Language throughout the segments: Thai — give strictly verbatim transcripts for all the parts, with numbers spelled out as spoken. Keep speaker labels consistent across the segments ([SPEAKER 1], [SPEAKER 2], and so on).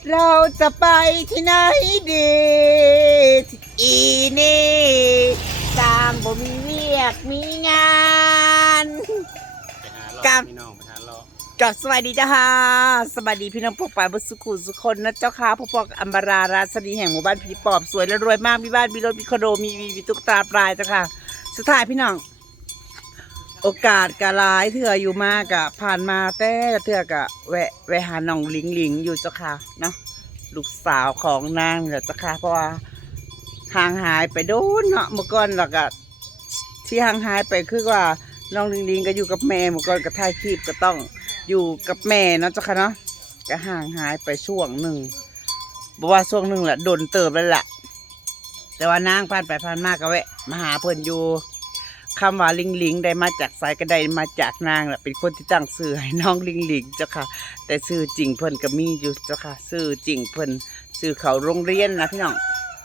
[SPEAKER 1] เราจะไปที่ไหนดีอีนี่ตามบ่มีเวียกมีงานกับกับสวัสดีจ้าค่ะสวัสดีพี่น้องพวกป่าบุสุขุสุคนนะเจ้าค่ะพวกพวกอัมบาราราชนีแห่งหมู่บ้านผีปอบสวยและรวยมากมีบ้านมีรถมีคอนโดมีมีมีตุ๊กตาปลายจ้าค่ะสุดท้ายพี่น้องโอกาสกะลายเถื่ออยู่มากกะผ่านมาแต่เถื่อกะแวะแวะหาน้องลิงลิงอยู่เจ้าค่ะเนาะลูกสาวของนางเนี่ยเจ้าค่ะเพราะว่าห่างหายไปโดนเนาะเมื่อก่อนเราก็ที่ห่างหายไปคือว่าน้องลิงลิงก็อยู่กับแม่เมื่อก่อนก็ถ่ายคลิปก็ต้องอยู่กับแม่เนาะเจ้าค่ะเนาะก็ห่างหายไปช่วงหนึ่งบอกว่าช่วงหนึ่งแหละโดนเติบแล้วแหละแต่ว่านางผ่านไปผ่านมาก็แวะมาหาเพิ่นอยู่คำว่าลิงลิงได้มาจากสายกระไดมาจากนางแหละเป็นคนที่ตั้งชื่อให้น้องลิงลิงเจ้าค่ะแต่ชื่อจริงเพิ่นก็มีอยู่เจ้าค่ะชื่อจริงเพิ่นชื่อเขาโรงเรียนนะพี่น้อง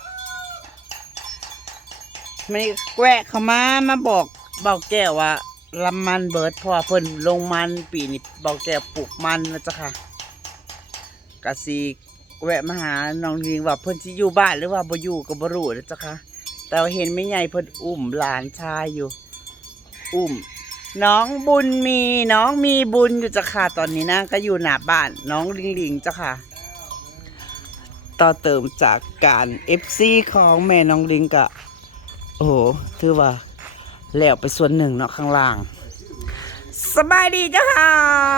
[SPEAKER 1] ไม่แวะเขามามาบอกเบาแก้วว่าลำมันเบิดเพราะว่าเพิ่นลงมันปีนี้เบาแก้วปลูกมันนะเจ้าค่ะกะสีแวะมาหาน้องลิงว่าเพิ่นสิอยู่บ้านหรือว่าบ่อยู่ก็บ่รู้นะเจ้าค่ะแต่เห็นไม่ใหญ่เพิ่นอุ้มหลานชายอยู่อุ้มน้องบุญมีน้องมีบุญอยู่เจ้าค่ะตอนนี้นะก็อยู่หน้าบ้านน้องลิงลิงเจ้าค่ะต่อเติมจากการ เอฟ ซี ของแม่น้องลิงกะโอ้โหถือว่าแล้วไปส่วนหนึ่งเนาะข้างล่างสบายดีเจ้าค่ะ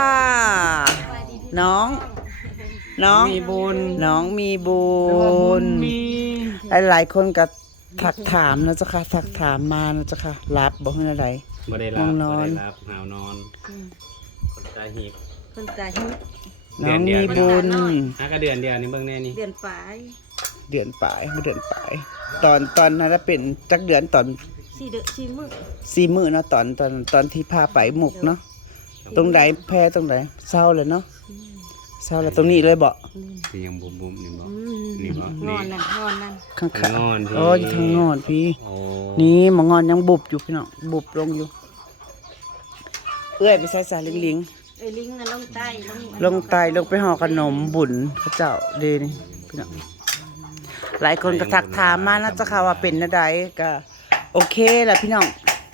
[SPEAKER 1] น้องน้องมีบุญน้องมีบุญหลายๆคนก็ถักถามนะเจ้าค่ะถักถามมานะเจ้าค่ะรับบอกให้อะไร
[SPEAKER 2] บ่ได้รับบ่ได้รับหาวนอนคนตาหีบ
[SPEAKER 3] คนตาหิบ
[SPEAKER 1] น้องมีบุญ
[SPEAKER 2] ฮะก็เดือนเดียวนี่เบิ่งแน่นี่
[SPEAKER 3] เดือนปลาย
[SPEAKER 1] เดือนปลายเดือนปลายตอนตอนนั้นเป็นจักเดือนตอน
[SPEAKER 3] สี่เดือนสี่มื้อ
[SPEAKER 1] สี่มื้อเนาะตอนตอนตอนที่พาไปหมุกเนาะตรงไหนแพ้ตรงไหนเศร้าเลยเนาะเศร้าแล้วตรงนี้เลยบ่
[SPEAKER 2] ที่ยังบุ้มๆนี่บ่นี่บ่
[SPEAKER 3] งอนนั่นงอนนั่น
[SPEAKER 1] ข้าง
[SPEAKER 2] ๆงอนพี่
[SPEAKER 1] โอ้ยทางงอนพี่นี่มางอนยังบุบอยู่พี่น้องบุบลงอยู่เอื้อยไปใส่สาลิงลิง
[SPEAKER 3] ไอ้ลิงนั่นลงใต้
[SPEAKER 1] ลงใต้ลงไปห่อขนมบุญพระเจ้าเดนี่พี่น้องหลายคนก็ทักถามมานะเจ้าค่ะว่าเป็นอะไรก็โอเคแหละพี่น้อง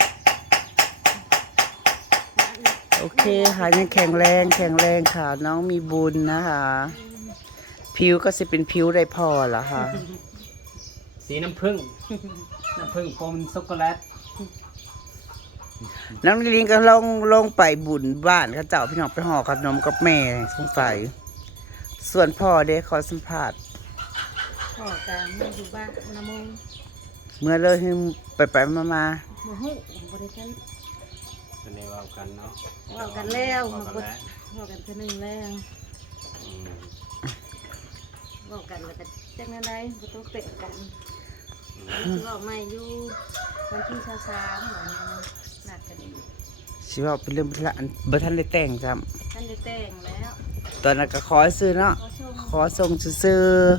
[SPEAKER 1] โอเคค่ะยังแข็งแรงแข็งแรงค่ะน้องมีบุญนะคะผิวก็จะเป็นผิวได้พอละค่ะ
[SPEAKER 2] สีน้ำผึ้งน้ำผึ้งปนช็อกโกแลต
[SPEAKER 1] น้องลิงก็ลงลงไปบุญบ้านเขาเจ้าพี่น้องไปห่อขนมกับแม่สงสัยส่วนพ่อเด็กขอสัมภาษณ์
[SPEAKER 3] พ่อการเมื่ออยู่บ้านน้ำมง
[SPEAKER 1] เมื่อเลยไปไปมามา
[SPEAKER 3] โมโหบริการ
[SPEAKER 2] เป็นในว่ากันเนาะ
[SPEAKER 3] ว่ากันแล้วมาบดว่ากันคนหนึ่งแล้วว่ากันแล้วก็จังอะไรก็ต้องเตะกันว่าไม่อยู่วันที่เช้าเช้าเหมือนหนักกัน
[SPEAKER 1] ชีว่าเป็นเรื่องละบัทันได้แต่งจ
[SPEAKER 3] ำท่านได้แต่งแล้ว
[SPEAKER 1] ตอนนั้นก็ขอซื้อเนาะขอส่งซื้อ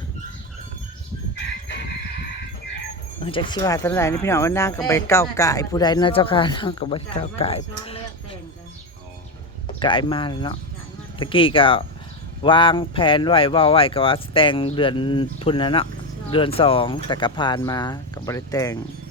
[SPEAKER 1] จากชีวาทั้งหลายนี่พี่น้องว่านั่งกับใบเก้าไก่ผู้ใดนะเจ้าค่ะนั่งกับใบเก้าไก่ไก่มาเลยเนาะตะกี้ก็วางแผนไว้ว่าไว้ก็ว่าแต่งเดือนพุ่นนะเนาะเดือนสองแต่ก็ผ่านมากับบริแต่ง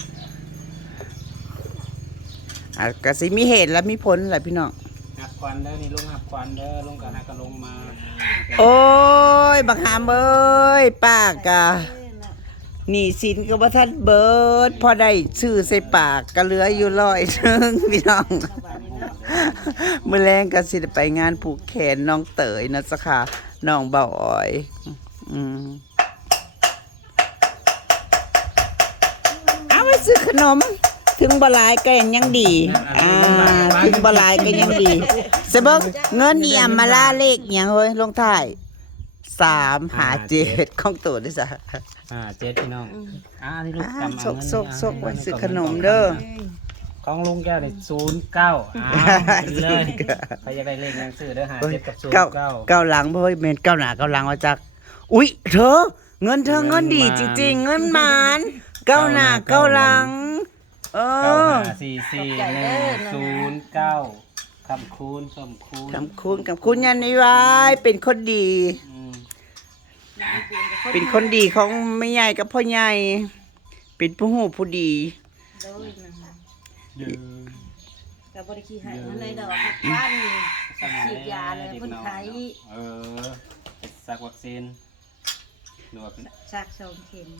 [SPEAKER 1] อ่ะก็สิมีเหตุและมีผลแหละพี่น้อง
[SPEAKER 2] หักควันเด้อนี่ลงหักควันเด้อลงกันหักก็ลงมา
[SPEAKER 1] โอ้ยบังหามเอ้ยป้ากะหนีสินก็บ่ทันเบิดพอได้ชื่อใส่ปากก็เหลืออยู่ร้อยนึงพี่น้องมื้อแรงก็สิได้ไปงานผูกแขนน้องเต๋ยนะจ๊ะค่ะน้องเบาอ้อยอืมเอาไปซื้อขนมถึงบ่หลายก็ยังดีอ่าถึงบ่หลายก็ยังดีสิเบิ่งเงินเอี่ยมมาล่าเลขหยังเฮ้ยลงท้ายสามหาเจ็ดของตัวด้วยจ้ะ
[SPEAKER 2] อ่าเจ็ดพี่น้องอ่าที่ลูกกำ
[SPEAKER 1] ซกซกซกไว้ซื้อขนมเด้อ
[SPEAKER 2] ของลุงแก้วเนี่ยศูนย์เก้าอ้าวเลยใครจะได้เลขยังซื้อเด้อหาเจ็ดกับศูนย์เก้า
[SPEAKER 1] เก้าหลังเฮ้ยเมนเก้าหน้าเก้าหลังมาจากอุ๊ยเธอเงินเธอเงินดีจริงๆเงินหมานเก้าหน้าเก้าหลังเออ
[SPEAKER 2] สี่สี่หนึ่งศูนย์เก้าคำคูณคำคูณ
[SPEAKER 1] คำคูณคำคูณยันนิวายเป็นคนดี
[SPEAKER 3] น้ำปูนกับ
[SPEAKER 1] เป็นคนดีของแม่ใหญ่กับพ่อใหญ่เป็นผู้หูผู้ดี
[SPEAKER 3] โดยนะ
[SPEAKER 2] เดือ
[SPEAKER 3] กับบริคีหายมันเลยดอกบ้านฉีดยาเลยคนไข้
[SPEAKER 2] เออสักวัคซีนหนวด
[SPEAKER 3] ชักสองเข็ม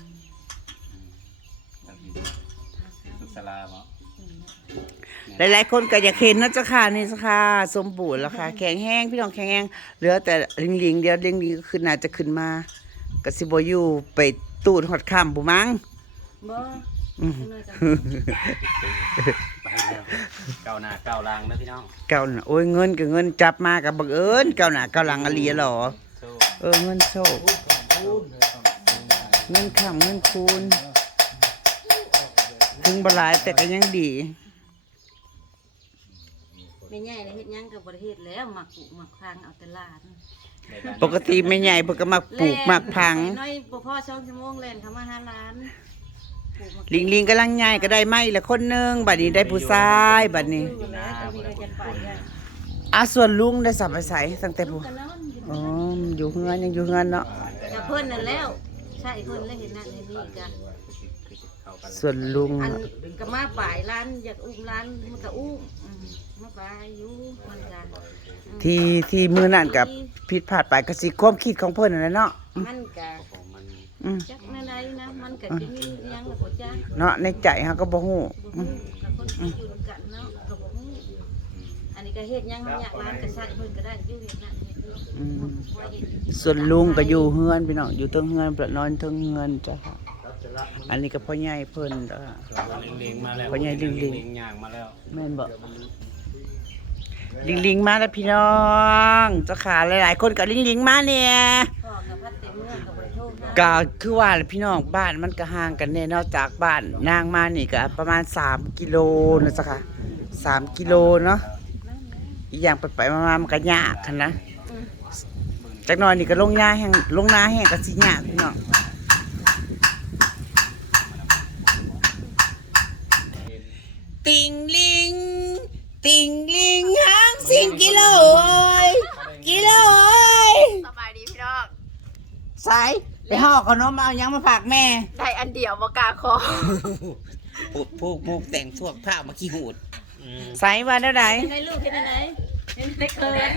[SPEAKER 2] สุขสลาบ่
[SPEAKER 1] หลายๆคนก็อยากเห็นนะเจ้าค่ะนี่เจ้าค่ะสมบูรณ์แล้วค่ะแข็งแห้งพี่น้องแข็งแห้งเหลือแต่ลิงลิงๆเดียวลิงลิงก็ขึ้นน่าจะขึ้นมาก็สิบ่อยู่ไปตูดฮอดค่ำผู้มั้ง
[SPEAKER 3] บ่
[SPEAKER 1] อืม
[SPEAKER 3] น้อยจัง
[SPEAKER 2] ไปแล้วเก้าหน้าเก้าหลังนะพี่น้อง
[SPEAKER 1] เก่าน่ะโอ้ยเงินก็เงินจับมากับบังเอิญเก่าหน้าเก่าหลังอะลีหรอ
[SPEAKER 2] โซ่
[SPEAKER 1] เออเงินโชคเงินข้ามเงินคูณถึงบ่หลายแต่ก็ยังดี
[SPEAKER 3] ไม่ใหญ่เลยเฮ็ดหยังกับบริเฮ็ดแล้วหมักปลูกหมักพังเอาแต่ลาด
[SPEAKER 1] ปกติไม่ใหญ่เพิ่นก็มักปลูกมักพัง
[SPEAKER 3] น้อยบ่พอสองชั่วโมงเล่นเข้ามาหาร้านปลูกหมัก
[SPEAKER 1] ลิงลิงกำลังใหญ่ก็ได้ไม้ละคนหนึงบัดนี้ได้ผู้ชายบัดนี้
[SPEAKER 3] อยู่แล้วจะมีอะไรจะไปอ่ะ
[SPEAKER 1] อ่ะส่วนลุงได้สับไปใส่ตั้งแต่ผู้
[SPEAKER 3] กันนอนอยู่
[SPEAKER 1] อ๋ออยู่เฮือนยังอยู่เฮือนเนาะ
[SPEAKER 3] กับเพิ่นนั่นแล้วใช่เพิ่นเลยเห็นนั่นเห็นนี่กัน
[SPEAKER 1] ส่วนลุง
[SPEAKER 3] อันก็มาป่ายร้านอยากอุ้มร้านมันก็อุ้มอืมมาป่ายอยู่มันกันอืม
[SPEAKER 1] ที่ที่มือนั่นกับผิดพลาดไปก็สิความคิดของเพิ่นนั่นแหละเนาะ
[SPEAKER 3] มันก็
[SPEAKER 2] ของมัน
[SPEAKER 1] อืม
[SPEAKER 3] จักในใดนะมันก็สิมีอิหยังล่ะบ่จัก
[SPEAKER 1] เนาะในใจเฮาก็บ่ฮู้
[SPEAKER 3] บ่ฮู้กับคนที่อยู่นำกันเนาะก็บ่ฮู้อันนี้ก็เฮ็ดหยังอยากร้านก็ใช้เพิ่นก็ได้อยู่เฮ็ดนั่นเฮ็ดนี่
[SPEAKER 1] อืม
[SPEAKER 3] ว่าเฮ็ด
[SPEAKER 1] ส่วนลุงก็อยู่เฮือนพี่น้องอยู่เทิงเฮือนประนอนเทิงเฮือนจ้ะอันนี้ก็พ่อใหญ่เพิ่นเด้อ
[SPEAKER 2] เลี้ยงๆมาแล้ว
[SPEAKER 1] พ่อใหญ่ลิงๆ
[SPEAKER 2] เลี้ยงย่างมาแล้ว
[SPEAKER 1] แม่นบ่ลิงลิงมาแล้วพี่น้องเจ้าขาหลายๆคนก็ลิงลิงมาเนี่ย
[SPEAKER 3] พ่อกับพัดเต็มเมืองก็บ่ได้โทรหา
[SPEAKER 1] ก็คือว่าแหละพี่น้องบ้านมันก็ห่างกันแน่นอกจากบ้านนางมานี่ก็ประมาณสามกิโลนะเจ้าค่ะสามกิโลเนาะอีกอย่างไปๆมาๆมันก็ยากคันนะจักหน่อยนี่ก็ลงหญ้าแห้งลงนาแห้งก็สิยากพี่น้องติงลิงติงลิงหางสิงกิโลเอ้ยกิโลเอ้ย
[SPEAKER 4] สบายดีพี่น้อง
[SPEAKER 1] สายไปห่อขนมเอายังมาฝากแม่
[SPEAKER 4] ได้อันเดียวบกล้าคอ
[SPEAKER 1] พูกพูกพูกแต่งสวกผ้ามาขี้หูด
[SPEAKER 2] อืม
[SPEAKER 1] ใส่มาได้ไหน
[SPEAKER 3] ให้ลูกเฮ็ดไหนเฮ็ดได้เกิน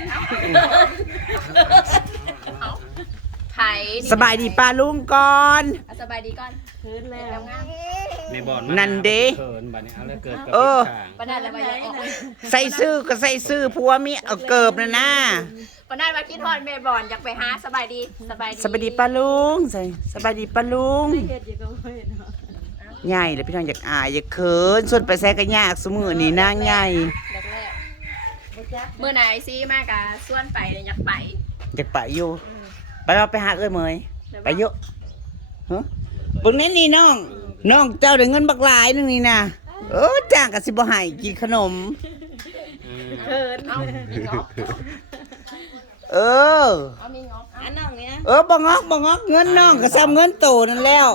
[SPEAKER 4] ไผ่
[SPEAKER 1] สบายดีป้าลุงก่อน
[SPEAKER 4] เอาสบายดีก่อน
[SPEAKER 3] เกินแล้ว
[SPEAKER 4] แล้วงาม
[SPEAKER 2] ในบ่อน
[SPEAKER 1] นั่นเด้
[SPEAKER 2] เขินบัดนี้เอาแล้วเกิดกับ
[SPEAKER 1] เออ
[SPEAKER 2] ทิศทาง
[SPEAKER 4] ปนัดแล้วมาอยากออก
[SPEAKER 1] ใส่ซื้อก็ใส่ซื้อผัวมีเอาเกิบนะนะ
[SPEAKER 4] ปนัดมาคิดฮอดแม่บอนอยากไปหาสบายดีสบายดี
[SPEAKER 1] สบายดีป้าลุงใส่สบายดีป้าลุง
[SPEAKER 3] เฮ็ดอยู่ก็บ่เฮ็ดเนาะ
[SPEAKER 1] ใหญ่เลยพี่น้องอยากอายอยากเขินส่วนไปใส่ก็ยากสมือนี่นางใหญ่
[SPEAKER 4] แรก
[SPEAKER 3] บ่จัก
[SPEAKER 4] ๆมื้อไหนซีมากะส่วนไปเลยอยากไป
[SPEAKER 1] อยากไปอยู่ไปเราไปหาเอ้ยเมยไปเยอะฮะพวกนี้นี่น้องน้องเจ้าได้เงินบักหลายนึงนี่นะเออจ้างกับสิบ่ให้กินขนม
[SPEAKER 2] อืม
[SPEAKER 3] เกิน
[SPEAKER 4] เอามีงอก
[SPEAKER 1] เออ
[SPEAKER 4] เอามีงอก
[SPEAKER 3] อันน้องเนี่ย
[SPEAKER 1] เออบ่งอกบ่งอกเงินน้องก็ซ้ำเงินโตนั่นแล้ว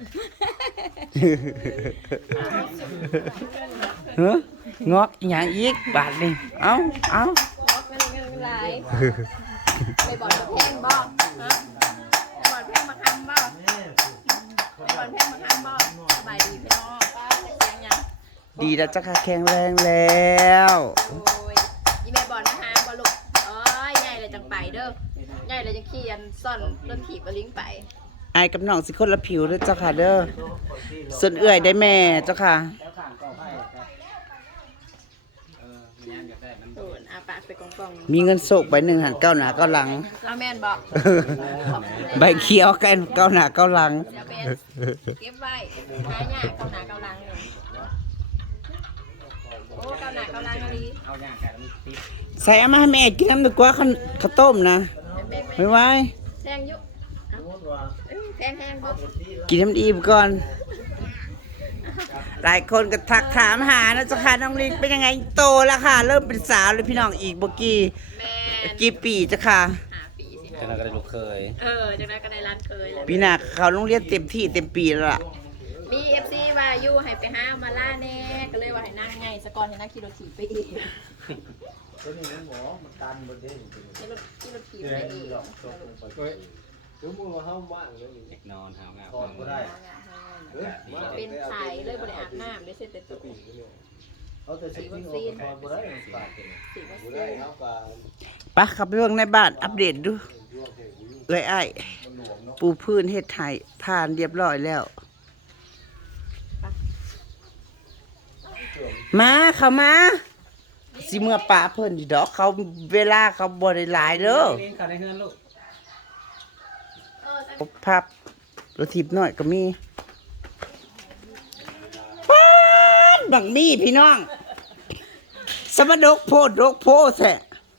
[SPEAKER 1] เฮ้งอกอีหยังอีกบาทนี่เอ้าเอ้า
[SPEAKER 4] เป็นเงินหลายไปบอนกับแพงบ่ฮะไปบอนแพงมาคำบ่ไปบอนแพงมาคำบ่สบายดีพี่น้องป้าจะเสียงหยัง
[SPEAKER 1] ดีแล้วจ้ะค่ะแข็งแรงแล้ว
[SPEAKER 4] โอ้ยยี่แม่บอลนะฮะบอลลูกโอ้ยใหญ่เลยจังไปเด้อใหญ่เลยจังขี่ยันซ่อนรถขี่บลิงไป
[SPEAKER 1] ไอ้ายกับน้องสิคนละผิวเด้อเจ้าค่ะเด้อส่วนเอื้อยได้แม่เจ้าค่ะ
[SPEAKER 2] แล้วข้างก็ให้ครับเออมันยังอยากได้มัน
[SPEAKER 4] โดนอาปากไปกองกอง
[SPEAKER 1] มีเงินโศกใบหนึ่งหันเก้าหน้าเก้าหลัง
[SPEAKER 4] เราแม่นบอก
[SPEAKER 1] ใบเขียวกันเก้าหน้าเก้าหลัง
[SPEAKER 4] เดี๋ยวเป็นเก็บไว้หาหน้าเกาหนาเกาลังเลยโอ้เกาหนาเกาลังดี
[SPEAKER 2] เอาย่างไก่แล้วมันติด
[SPEAKER 1] ใส่เอามาให้แม่กินน้ำดีกว่าข้าวข้าวต้มนะ
[SPEAKER 4] เป็น
[SPEAKER 1] ไม่ไหว
[SPEAKER 4] แทงยุแทงแทงบ่
[SPEAKER 1] กินน้ำอิ่มก่อน หลายคนก็ทักถามหานะเจ้าค่ะน้องลิงเป็นยังไงโตแล้วค่ะ เริ่มเป็นสาวเลยพี่น้องอีกบกี่
[SPEAKER 4] แม่น
[SPEAKER 1] กี่ปีเจ้าค่ะ
[SPEAKER 4] หาปีสิ
[SPEAKER 2] จะนั่นก็ได้ลูกเคย
[SPEAKER 4] เออจากนั้นก็ได้ร้านเคยเลย
[SPEAKER 1] ปีหน้าเขาโรงเรียนเต็มที่เต็มปีแล้วล่ะ
[SPEAKER 4] มีเอฟซีว่าอยู่ให้ไปหามาล่าแน่ก็เลยว่าให้นั่งไงสกอนให้นั่งขี่รถถีบไปอีกขี่รถขี่รถถีบไปอีก
[SPEAKER 5] ดี๋ยวมึงมาเข้าบ้านเลยนี่
[SPEAKER 2] เด็กนอนหาวงา
[SPEAKER 5] ถอดก็ได้
[SPEAKER 2] อากาศดี
[SPEAKER 4] เป็นไข่เลยบ่ได้อาบน้ำได้เสร็จแต่
[SPEAKER 5] จะ
[SPEAKER 4] ตัว
[SPEAKER 5] ปีกเนี่ยเอาแต่สิ่งที่ออกถอดก็ได้ปากเป็น
[SPEAKER 4] สีวัค
[SPEAKER 5] กู
[SPEAKER 4] ซี
[SPEAKER 5] ได้
[SPEAKER 4] น
[SPEAKER 5] ครับการ
[SPEAKER 1] ปะขับไปเบิ่งในบ้านอัปเดตดู
[SPEAKER 5] ย่วงแห่งกูยุ่ง
[SPEAKER 1] เอ้ยไอ้าย
[SPEAKER 5] มันหลวมเนาะ
[SPEAKER 1] ปูพื้นเฮ็ดไห้ผ่านเรียบร้อยแล้ว มาเข้ามาสิเมื่อป่าเพิ่นอยู่ดอกเขาเวลาเขาบ่ได้หลายเด้อ
[SPEAKER 2] เลี้ยงเขาในเฮือนลูก
[SPEAKER 1] ภาพรถทิพย์น้อยก็มีป๊าดบักมีพี่น้องสมดกโพดดกโพแท้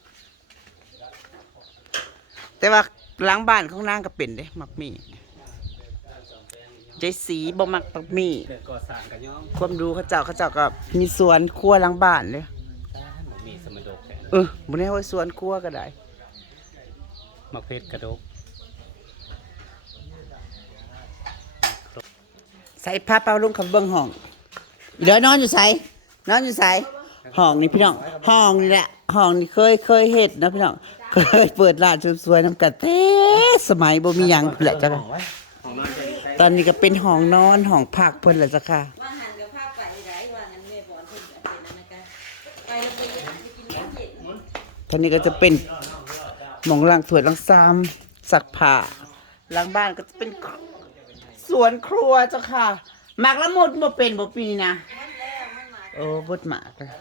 [SPEAKER 1] แต่ว่าหลังบ้านของนางก็เป็นเด้มักมีใจสีบ่มักบักมี
[SPEAKER 2] เกิดก่อสร้างกันย้อม
[SPEAKER 1] ความดูเขาเจ้าเขาเจ้าก็มีสวนครัวหลังบ้านเลย
[SPEAKER 2] บ่มีสมดกแท้
[SPEAKER 1] เออบ่ได้ว่าสวนครัวก็ได้
[SPEAKER 2] มักเพชรกระดก
[SPEAKER 1] ใส่ผ้าเป่าลุงขับเบิ้งห้องเดี๋ยวนอนอยู่ใส่นอนอยู่ใส่ห้องนี่พี่น้องห้องนี่แหละห้องนี่เคยเคยเฮ็ดนะพี่น้องเคยเปิดร้านเสริมสวยน้ำกันแต่สมัยบ่มีหยังแหละจ้ะค่ะ
[SPEAKER 2] ของนอนจะอยู่ใต้
[SPEAKER 1] ตอนนี้ก็เป็นห้องนอนห้องพักเพิ่นแหละจ้ะค่ะ
[SPEAKER 3] ว่าหันกับภาพไปไหนว่างั้นแม่บอลเพิ่นก็เป็นนั่นนะกันไปแล้วไปเย็นไปกินน้ำเย็น
[SPEAKER 1] ตอนนี้ก็จะเป็นหมองล้างถ้วยล้างซ้ำซักผ้าหลังบ้านก็จะเป็นสวนครัวจ้ะค่ะหมากละมุดบ่เป็นบ่ปีนี้นะโอ้บดหมากเลย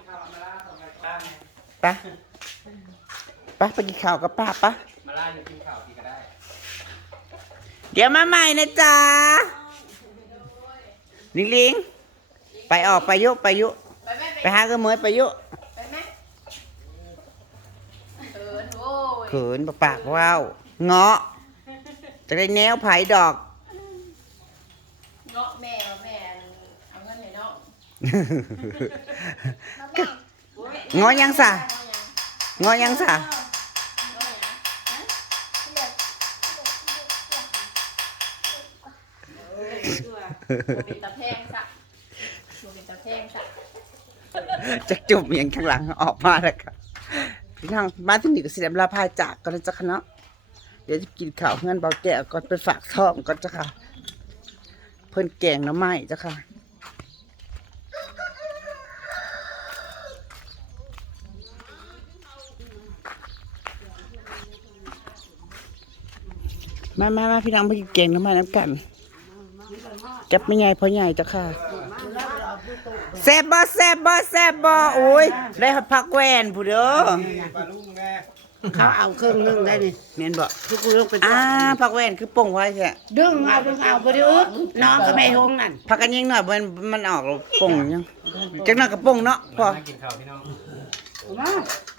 [SPEAKER 1] ไปไปไปกินข้าวกับป้าปะ
[SPEAKER 2] มาล่าอยู่กินข้าวที่ก็ได้
[SPEAKER 1] เดี๋ยวมาใหม่นะจ๊ะลิงลิงไปออกไปยุไปยุ
[SPEAKER 4] ไปแม่
[SPEAKER 1] ไปหากระเมยไปยุ
[SPEAKER 4] ไปแม่เอินโว้ย
[SPEAKER 1] เขินปากปากว้าวเงาะจะได้แนวไผ่ดอก
[SPEAKER 4] เงาะแม่ว่าแม่เอาเงินให้น้อง
[SPEAKER 1] เงาะยังสะเงาะยังสะ
[SPEAKER 4] เป็นตะแพงซะเป็นตะแพงซะ
[SPEAKER 1] จะจุ่มอย่างข้างหลังออกมาแล้วครับพี่น้องมาที่นี่ก็เสียเวลาพายจากก่อนนะจ๊ะค่ะเนาะเดี๋ยวจะกินข้าวเงินเบาแก่ก่อนไปฝากท้องก่อนจ้ะค่ะ เพิ่นแกงหน้ำไม้จ้ะค่ะมามามาพี่น้องมากินแกงหน้ำไม้น้ำกันกับไม่ใหญ่พอใหญ่จ้ะค่ะแซ่บบ่แซ่บบ่แซ่บบ่โอ้ยได้พักแวนผู้เด้อ
[SPEAKER 5] ปลาลุงแม่
[SPEAKER 6] เขาเอาเครื่องนึ่งได้ดิ
[SPEAKER 1] เมียนบ่
[SPEAKER 6] ทุกเรื่องเป็น
[SPEAKER 1] อ่าพักแวนคือป่งไว้แท้
[SPEAKER 6] ดึงเอาดึงเอาไปดิอึกน้องก็ไม่หงนั่น
[SPEAKER 1] พักกันยิงหน่อยมันมันออกแล้วป่งยังจังหน่อยก็ป่งเนาะพอ
[SPEAKER 2] มากินข้าวพี่น้อง
[SPEAKER 6] มา